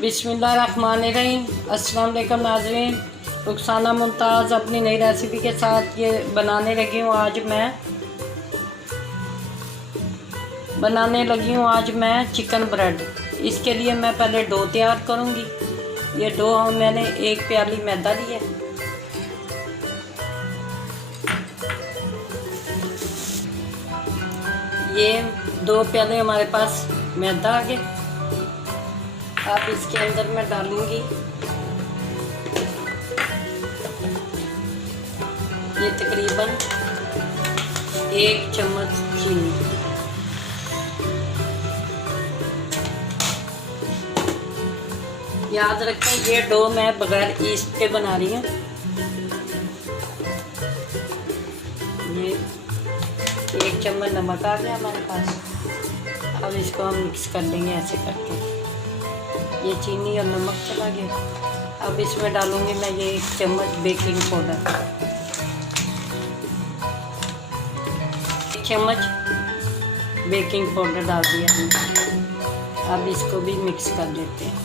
बिस्मिल्लाहिर्रहमानिर्रहीम। अस्सलाम वालेकुम नाज़रीन। रुखसाना मुमताज़ अपनी नई रेसिपी के साथ ये बनाने लगी हूँ। आज मैं चिकन ब्रेड। इसके लिए मैं पहले डो तैयार करूँगी। ये डो मैंने 1 प्याली मैदा लिया। ये 2 प्याले हमारे पास मैदा आ गए। अब इसके अंदर मैं डालूंगी ये तकरीबन 1 चम्मच चीनी। याद रखें ये डो मैं बगैर ईस्ट के बना रही हूँ। ये 1 चम्मच नमक आ गया हमारे पास। अब इसको हम मिक्स कर लेंगे ऐसे करके। ये चीनी और नमक चला गया। अब इसमें डालूंगी मैं ये 1 चम्मच बेकिंग पाउडर। 1 चम्मच बेकिंग पाउडर डाल दिया हमने। अब इसको भी मिक्स कर देते हैं।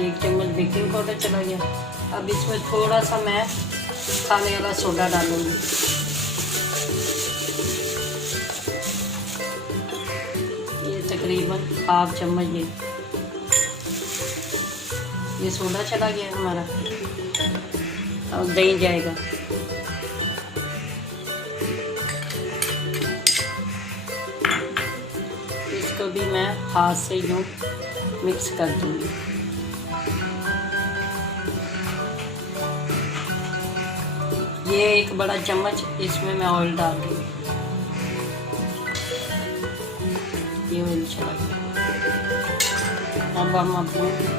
1 चम्मच बेकिंग पाउडर चला गया। अब इसमें थोड़ा सा मैं खाने वाला सोडा डालूंगी। ये तकरीबन 1/2 चम्मच ये सोडा चला गया हमारा। अब दही जाएगा। इसको भी मैं हाथ से यूँ मिक्स कर दूँगी। ये 1 बड़ा चम्मच इसमें मैं ऑयल डाल दूँगी। ये ऑयल चला गया। अब हम अपने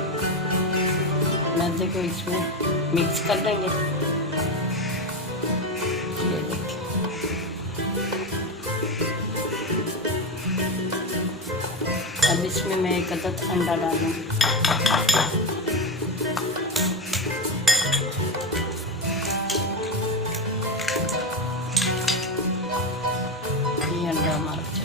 मैदे को इसमें मिक्स कर देंगे। ये देखिए अब इसमें मैं 1 अदद अंडा डालूंगी। ये अंडा हमारा चला।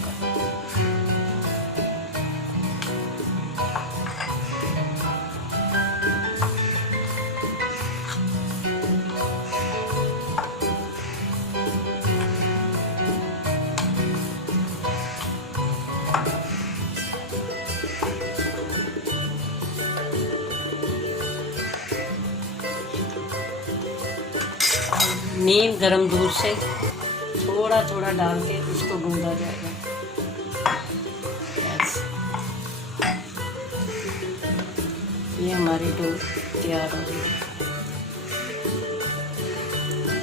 नीम गर्म दूध से थोड़ा थोड़ा डाल के उसको गूंदा जाएगा। ये हमारी डो तैयार हो गई।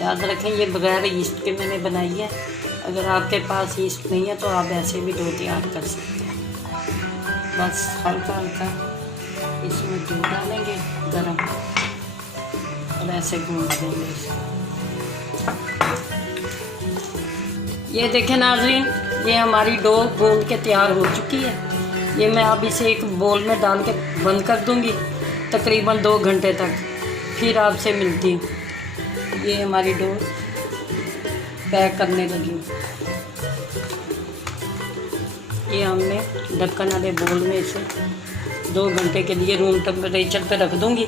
याद रखें ये बगैर ईस्ट के मैंने बनाई है। अगर आपके पास ईस्ट नहीं है तो आप ऐसे भी डो तैयार कर सकते हैं। बस हल्का हल्का इसमें दूध डालेंगे गर्म और ऐसे गूंद देंगे इसको। ये देखें नाज़रीन, ये हमारी डो गूंद के तैयार हो चुकी है। ये मैं अब इसे एक बोल में डाल के बंद कर दूंगी तकरीबन 2 घंटे तक। फिर आपसे मिलती हूँ। ये हमारी डो पैक करने लगी। ये हमने ढक्कन वाले बोल में इसे 2 घंटे के लिए रूम टेम्परेचर पे रख दूंगी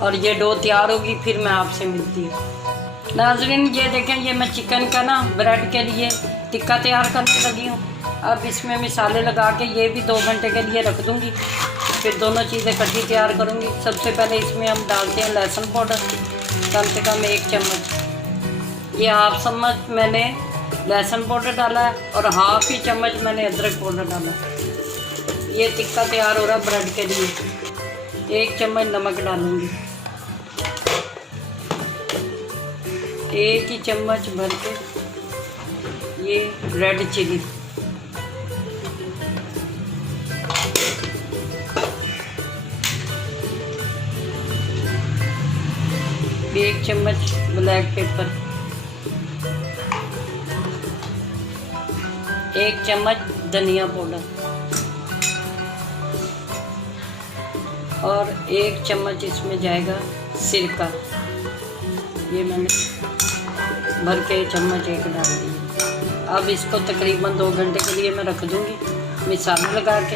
और ये डो तैयार होगी। फिर मैं आपसे मिलती हूँ। नाज़रीन ये देखें, ये मैं चिकन का ब्रेड के लिए टिक्का तैयार करने लगी हूँ। अब इसमें मसाले लगा के ये भी 2 घंटे के लिए रख दूँगी। फिर दोनों चीज़ें इकट्ठी तैयार करूँगी। सबसे पहले इसमें हम डालते हैं लहसुन पाउडर, कम से कम 1 चम्मच। ये 1/2 चम्मच मैंने लहसुन पाउडर डाला है और 1/2 ही चम्मच मैंने अदरक पाउडर डाला। ये टिक्का तैयार हो रहा है ब्रेड के लिए। 1 चम्मच नमक डालूँगी। 1 ही चम्मच भर के ये रेड चिली। एक चम्मच ब्लैक पेपर। 1 चम्मच धनिया पाउडर और 1 चम्मच इसमें जाएगा सिरका। ये मैंने भर के चम्मच 1 डाल दी। अब इसको तकरीबन 2 घंटे के लिए मैं रख दूँगी मसाला लगा के।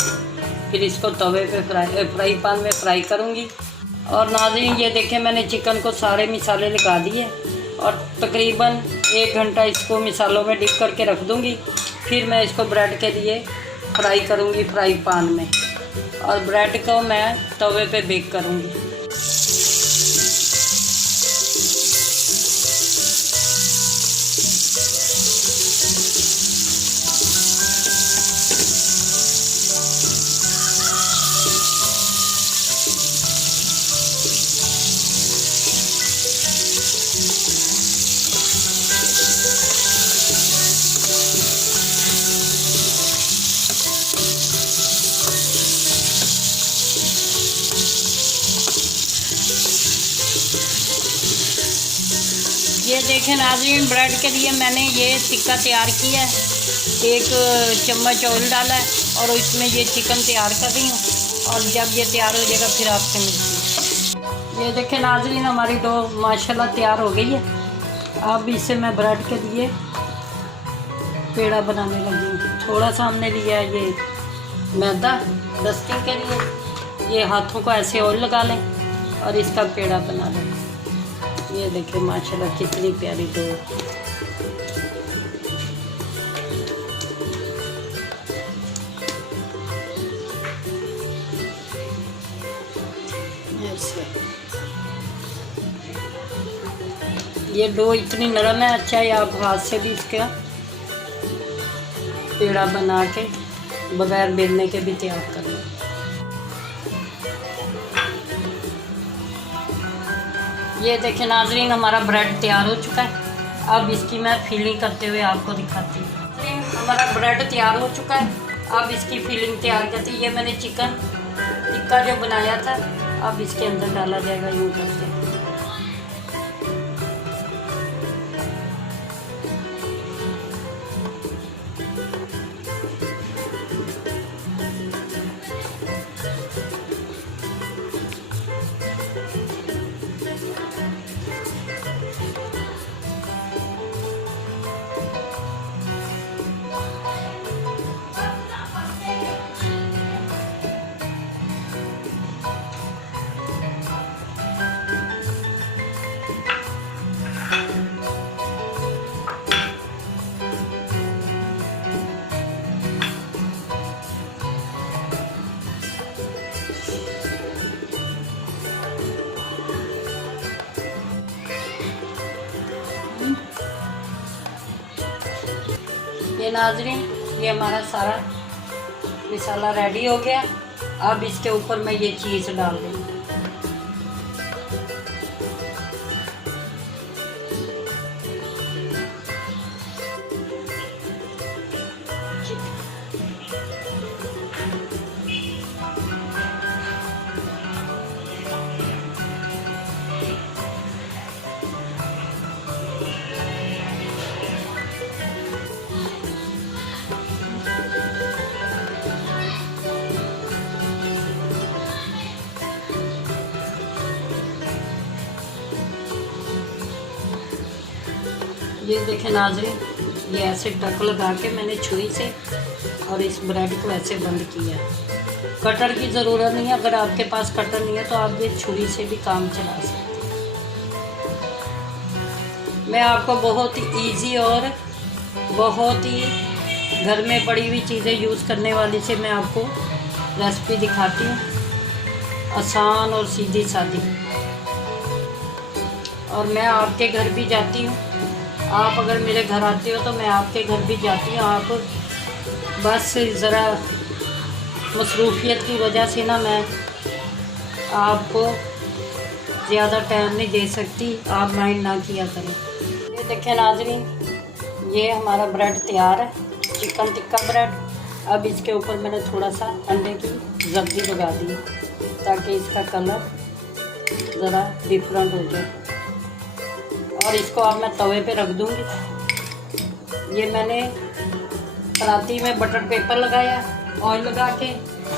फिर इसको तवे पे फ्राई पैन में फ्राई करूँगी। और नाज़रीन ये देखें मैंने चिकन को सारे मसाले लगा दिए और तकरीबन 1 घंटा इसको मसालों में डिप करके रख दूँगी। फिर मैं इसको ब्रेड के लिए फ्राई करूँगी फ्राई पैन में, और ब्रेड को मैं तवे पे बेक करूँगी। ये देखें नाज़रीन, ब्रेड के लिए मैंने ये टिक्का तैयार किया है। 1 चम्मच ऑयल डाला है और इसमें ये चिकन तैयार कर रही हूँ, और जब ये तैयार हो जाएगा फिर आपसे मिलती हूँ। ये देखें नाज़रीन, हमारी डो माशाल्लाह तैयार हो गई है। अब इसे मैं ब्रेड के लिए पेड़ा बनाने लगी हूँ। थोड़ा सा हमने लिया है ये मैदा डस्टिंग के लिए। ये हाथों को ऐसे ऑयल लगा लें और इसका पेड़ा बना लें। ये देखिए माशाल्लाह कितनी प्यारी डो। ये डो इतनी नरम है, अच्छा है आप हाथ से भी इसका पेड़ा बना के बगैर बेलने के भी तैयार कर लें। ये देखें नाज़रीन, हमारा ब्रेड तैयार हो चुका है। अब इसकी मैं फीलिंग करते हुए आपको दिखाती हूँ। हमारा ब्रेड तैयार हो चुका है। अब इसकी फीलिंग तैयार करती है। ये मैंने चिकन टिक्का जो बनाया था, अब इसके अंदर डाला जाएगा यूँ करके। ये नाज़रीन, ये हमारा सारा मसाला रेडी हो गया। अब इसके ऊपर मैं ये चीज़ डाल दूँगी। ये देखें नाज़रीन, ये ऐसे टक लगा के मैंने छुरी से और इस ब्रेड को ऐसे बंद किया। कटर की ज़रूरत नहीं है। अगर आपके पास कटर नहीं है तो आप ये छुरी से भी काम चला सकते हैं। मैं आपको बहुत ही ईजी और बहुत ही घर में पड़ी हुई चीज़ें यूज़ करने वाली से मैं आपको रेसिपी दिखाती हूँ, आसान और सीधी सादी। और मैं आपके घर भी जाती हूँ। आप अगर मेरे घर आते हो तो मैं आपके घर भी जाती हूँ। आप बस ज़रा मसरूफियत की वजह से ना मैं आपको ज़्यादा टाइम नहीं दे सकती, आप माइंड ना किया करें। ये देखें नाज़रीन, ये हमारा ब्रेड तैयार है, चिकन टिक्का ब्रेड। अब इसके ऊपर मैंने थोड़ा सा अंडे की जब्दी लगा दी ताकि इसका कलर ज़रा डिफरेंट हो जाए। और इसको अब मैं तवे पे रख दूँगी। ये मैंने पराती में बटर पेपर लगाया ऑयल लगा के।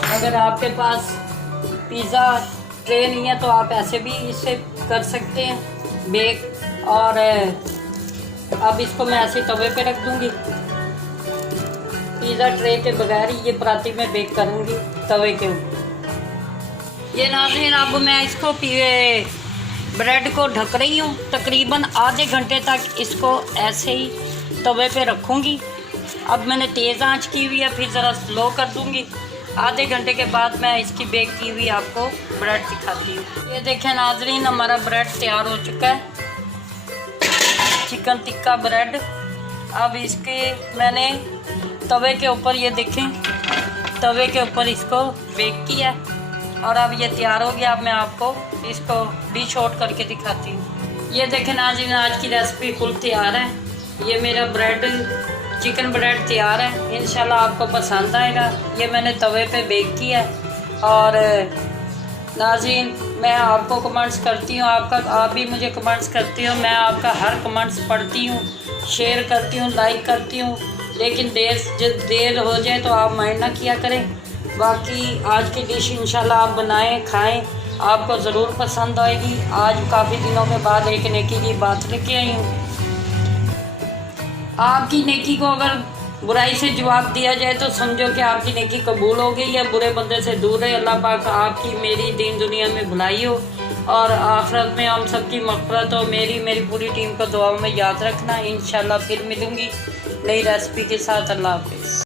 अगर आपके पास पिज़्ज़ा ट्रे नहीं है तो आप ऐसे भी इसे कर सकते हैं बेक। और अब इसको मैं ऐसे तवे पे रख दूँगी पिज़्ज़ा ट्रे के बगैर ही ये पराती में बेक करूँगी तवे के ऊपर। ये नाज़रीन अब मैं इसको ब्रेड को ढक रही हूँ। तकरीबन आधे घंटे तक इसको ऐसे ही तवे पे रखूँगी। अब मैंने तेज़ आंच की हुई है, फिर ज़रा स्लो कर दूँगी। आधे घंटे के बाद मैं इसकी बेक की हुई आपको ब्रेड दिखाती हूँ। ये देखें नाज़रीन, हमारा ब्रेड तैयार हो चुका है, चिकन टिक्का ब्रेड। अब इसके मैंने तवे के ऊपर, ये देखें, तवे के ऊपर इसको बेक किया और अब ये तैयार हो गया। अब मैं आपको इसको डिश आउट करके दिखाती हूँ। ये देखें नाज़रीन, आज की रेसिपी फुल तैयार है। ये मेरा चिकन ब्रेड तैयार है। इंशाल्लाह आपको पसंद आएगा। ये मैंने तवे पे बेक किया है। और नाज़रीन, मैं आपको कमेंट्स करती हूँ, आप भी मुझे कमेंट्स करती हो। मैं आपका हर कमेंट्स पढ़ती हूँ, शेयर करती हूँ, लाइक करती हूँ। लेकिन जब देर हो जाए तो आप माइंड ना किया करें। बाकी आज की डिश इंशाल्लाह आप बनाएं, खाएं, आपको ज़रूर पसंद आएगी। आज काफ़ी दिनों के बाद एक नेकी की बात लेके आई हूँ। आपकी नेकी को अगर बुराई से जवाब दिया जाए तो समझो कि आपकी नेकी कबूल हो गई है, बुरे बंदे से दूर है। अल्लाह पाक आपकी मेरी दीन दुनिया में भलाई हो और आखिरत में हम सबकी मग़फ़िरत हो। मेरी पूरी टीम को दुआ में याद रखना। इंशाल्लाह फिर मिलूँगी नई रेसिपी के साथ। अल्लाह हाफ़िज़।